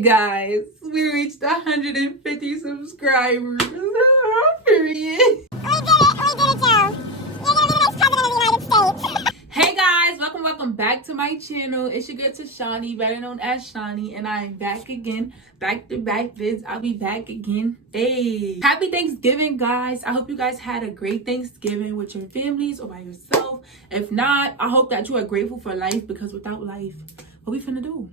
Okay, guys, we reached 150 subscribers. Period. We did it, y'all. You're gonna be the next president of the United States. Hey guys, welcome back to my channel. It's your girl TASHAUNI, better known as Shawnee, and I'm back again, back to back vids. I'll be back again. Hey, happy Thanksgiving, guys. I hope you guys had a great Thanksgiving with your families or by yourself. If not, I hope that you are grateful for life, because without life, what we finna do?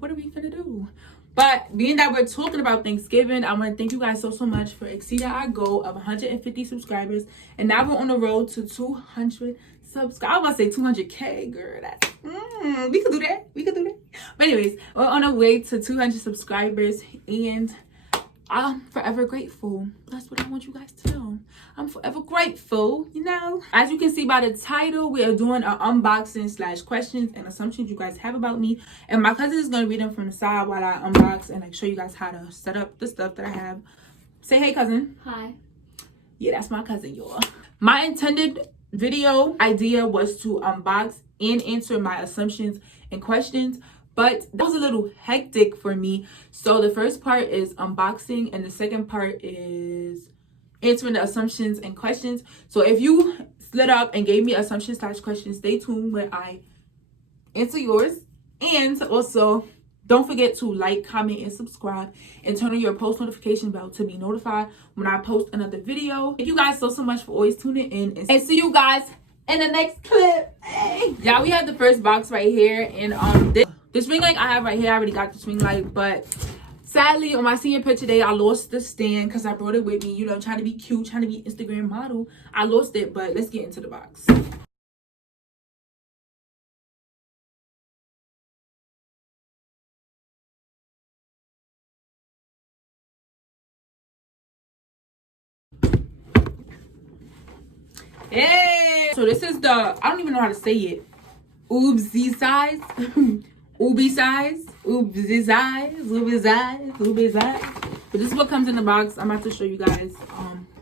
What are we finna do? But being that we're talking about Thanksgiving, I want to thank you guys so much for exceeding our goal of 150 subscribers. And now we're on the road to 200 subscribers. I want to say 200K, girl. That's, we could do that. We could do that. But anyways, we're on our way to 200 subscribers. And I'm forever grateful. That's what I want you guys to know. I'm forever grateful, you know. As you can see by the title, we are doing an unboxing / questions and assumptions you guys have about me. And my cousin is going to read them from the side while I unbox and like show you guys how to set up the stuff that I have. Say hey, cousin. Hi. Yeah, that's my cousin, y'all. My intended video idea was to unbox and answer my assumptions and questions, but that was a little hectic for me. So the first part is unboxing and the second part is answering the assumptions and questions. So if you slid up and gave me assumptions / questions, stay tuned when I answer yours. And also, don't forget to like, comment, and subscribe, and turn on your post notification bell to be notified when I post another video. Thank you guys so much for always tuning in, and see you guys in the next clip. Hey, yeah, we have the first box right here, and this ring light I have right here, I already got this ring light, but sadly on my senior picture day I lost the stand because I brought it with me, you know, trying to be cute, trying to be Instagram model. I lost it, but let's get into the box. Hey, so this is the, I don't even know how to say it, Ubeesize. Ubeesize. But this is what comes in the box. I'm about to show you guys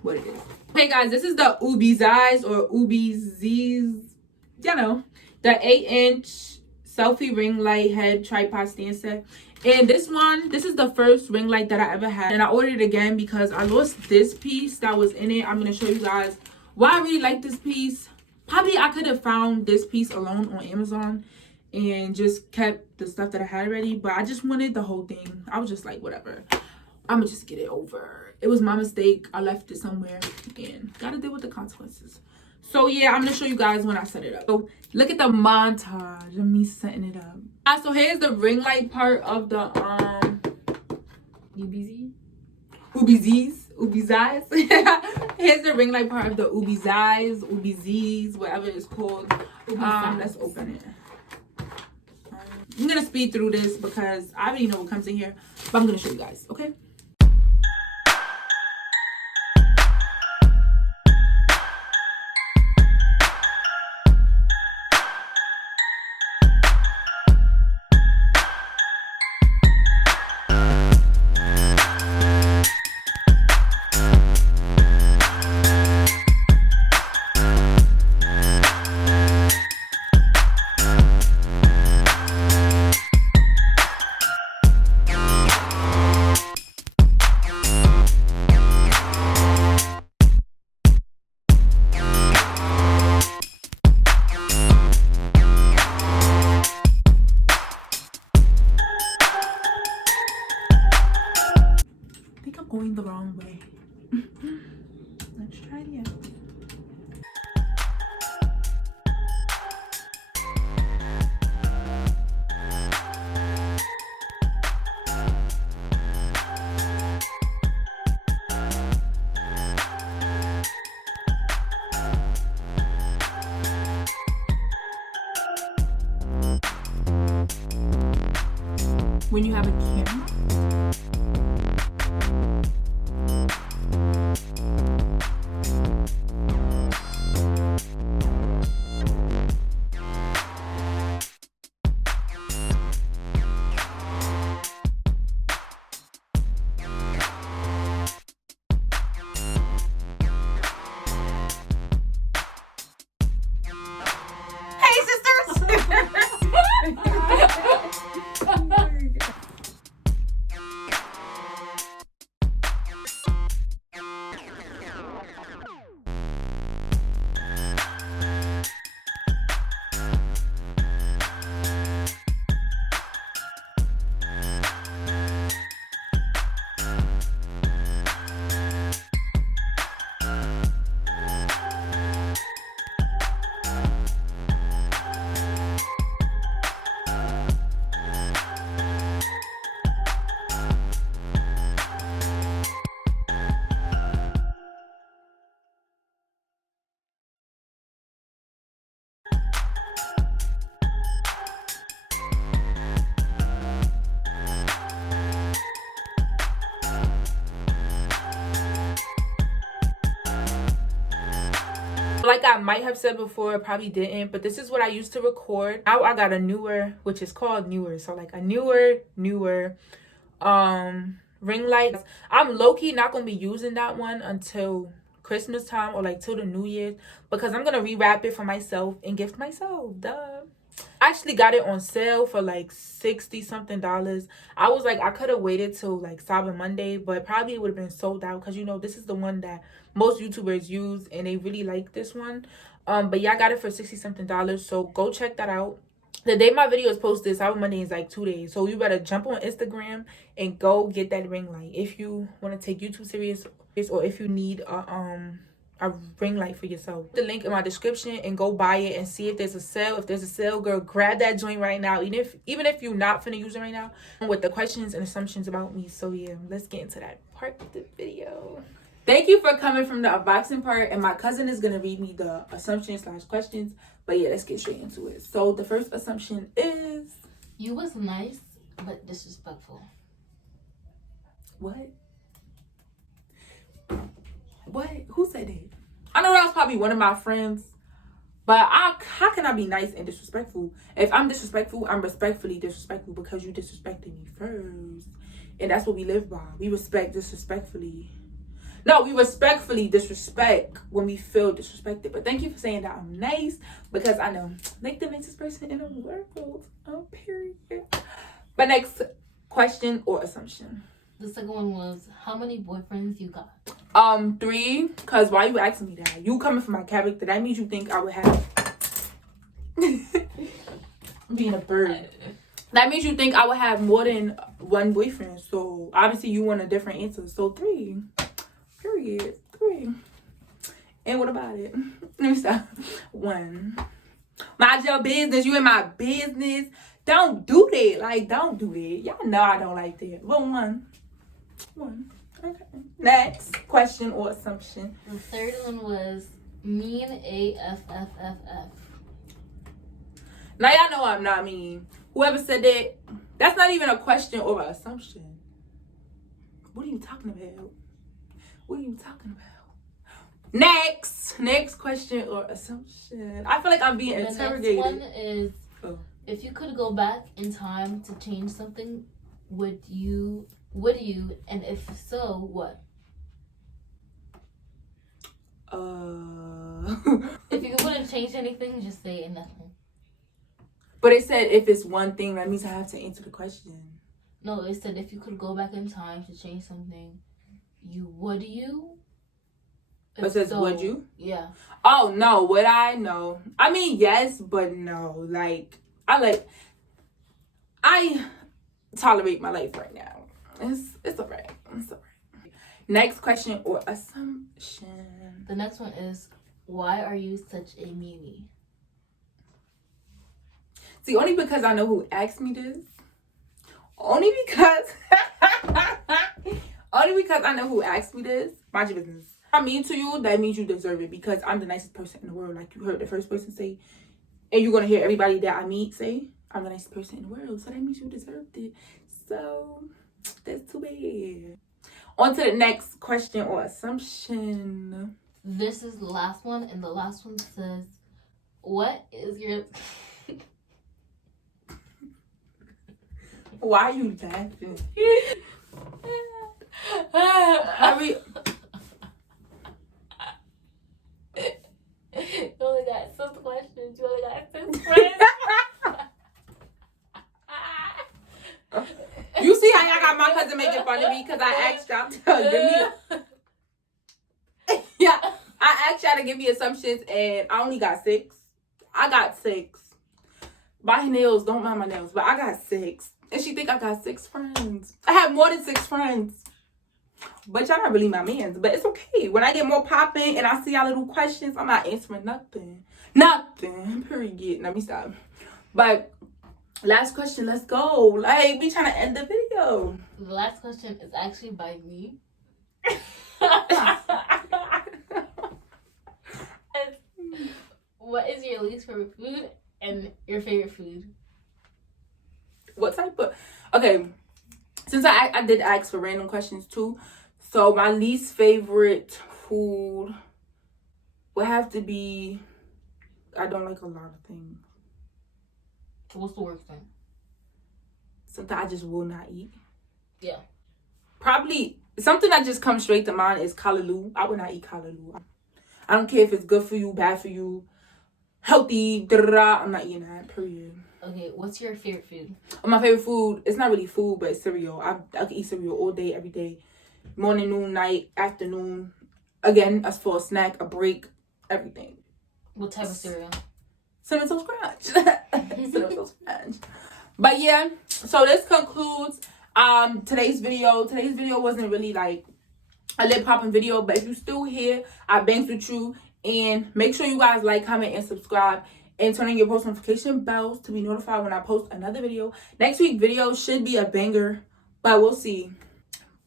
what it is. Okay guys, this is the Ubeesize or Ubeesize, you know, the 8-inch selfie ring light head tripod stand set. And this is the first ring light that I ever had, and I ordered it again because I lost this piece that was in it. I'm gonna show you guys why I really like this piece. Probably I could have found this piece alone on Amazon and just kept the stuff that I had already, but I just wanted the whole thing. I was just like, whatever, I'm gonna just get it over. It was my mistake. I left it somewhere and gotta deal with the consequences. So yeah, I'm gonna show you guys when I set it up. So look at the montage of me setting it up. So here's the ring light part of the Ubeesize. Here's the ring light part of the Ubeesize, whatever it's called. Let's open it. I'm gonna speed through this because I already know what comes in here, but I'm gonna show you guys, okay? Going the wrong way. Let's try it again. When you have a camera, Like I might have said before, probably didn't, but this is what I used to record. Now I got a newer, which is called newer. So like a newer ring light. I'm low-key not gonna be using that one until Christmas time or like till the New Year's, because I'm gonna rewrap it for myself and gift myself. Duh. I actually got it on sale for like $60 something. I was like, I could have waited till like Cyber Monday, but probably it would have been sold out, because you know this is the one that most YouTubers use and they really like this one. But yeah, I got it for $60 something, so go check that out. The day my video is posted, Cyber Monday is like 2 days, so you better jump on Instagram and go get that ring light if you want to take YouTube serious, or if you need a ring light for yourself. The link in my description and go buy it and see if there's a sale. If there's a sale, girl, grab that joint right now, even if you're not finna use it right now, with the questions and assumptions about me. So yeah, let's get into that part of the video. Thank you for coming from the unboxing part, and my cousin is gonna read me the assumptions / questions. But yeah, let's get straight into it. So the first assumption is, you was nice but disrespectful. What? Who said that? I know that was probably one of my friends, but how can I be nice and disrespectful? If I'm disrespectful, I'm respectfully disrespectful, because you disrespected me first, and that's what we live by. We respect disrespectfully. No, we respectfully disrespect when we feel disrespected. But thank you for saying that I'm nice, because I know, like, the nicest person in the world. Oh, period. But next question or assumption. The second one was, how many boyfriends you got? 3. Because why you asking me that? You coming from my character, that means you think I would have being a bird. That means you think I would have more than one boyfriend. So obviously you want a different answer. So 3. Period. 3. And what about it? Let me stop. 1. Mind your business. You in my business. Don't do that. Like, don't do that. Y'all know I don't like that. Well, 1. Okay. Next question or assumption. The third one was mean AFFFF. Now y'all know I'm not mean. Whoever said that, that's not even a question or an assumption. What are you talking about? What are you talking about? Next question or assumption. I feel like I'm being interrogated. The next one is, if you could go back in time to change something, would you? And if so, what? If you wouldn't change anything, just say nothing. But it said if it's one thing, that means I have to answer the question. No, it said if you could go back in time to change something, would you? It says would you? Yeah. Oh no, would I? No. I mean yes, but no. Like I tolerate my life right now. It's alright. It's alright. Next question or assumption. The next one is, why are you such a meanie? See, only because I know who asked me this. Only because I know who asked me this. Mind your business. If I'm mean to you, that means you deserve it, because I'm the nicest person in the world. Like you heard the first person say, and you're gonna hear everybody that I meet say, I'm the nicest person in the world. So that means you deserved it. So that's too bad. On to the next question or assumption. This is the last one, and the last one says, what is your... Why are you laughing? Hurry. You only got 6 questions. You only got 6 friends. You see how y'all got my cousin making fun of me because I asked y'all to give me. Yeah, I asked y'all to give me assumptions and I only got 6. I got 6. My nails, don't mind my nails, but I got 6. And she think I got 6 friends. I have more than 6 friends. But y'all not really my mans. But it's okay. When I get more popping and I see y'all little questions, I'm not answering nothing. Nothing. Period. Let me stop. But last question. Let's go. Like, we trying to end the video. The last question is actually by me. What is your least favorite food and your favorite food? What type of... Okay. Since I did ask for random questions too. So my least favorite food would have to be, I don't like a lot of things. So what's the worst thing? Something I just will not eat. Yeah. Probably something that just comes straight to mind is callaloo. I would not eat callaloo. I don't care if it's good for you, bad for you, healthy, I'm not eating that, period. Okay, what's your favorite food? My favorite food, it's not really food, but it's cereal. I can eat cereal all day, every day. Morning, noon, night, afternoon. Again, as for a snack, a break, everything. What type of cereal? Cinnamon Toast Crunch. Cinnamon Toast Crunch. But yeah, so this concludes today's video. Today's video wasn't really like a lip popping video, but if you're still here, I bangs with you. And make sure you guys like, comment, and subscribe, and turn on your post notification bells to be notified when I post another video. Next week's video should be a banger, but we'll see.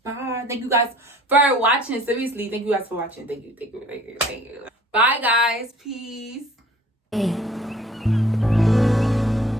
Bye. Thank you guys for watching. Seriously, thank you guys for watching. Thank you. Bye, guys. Peace.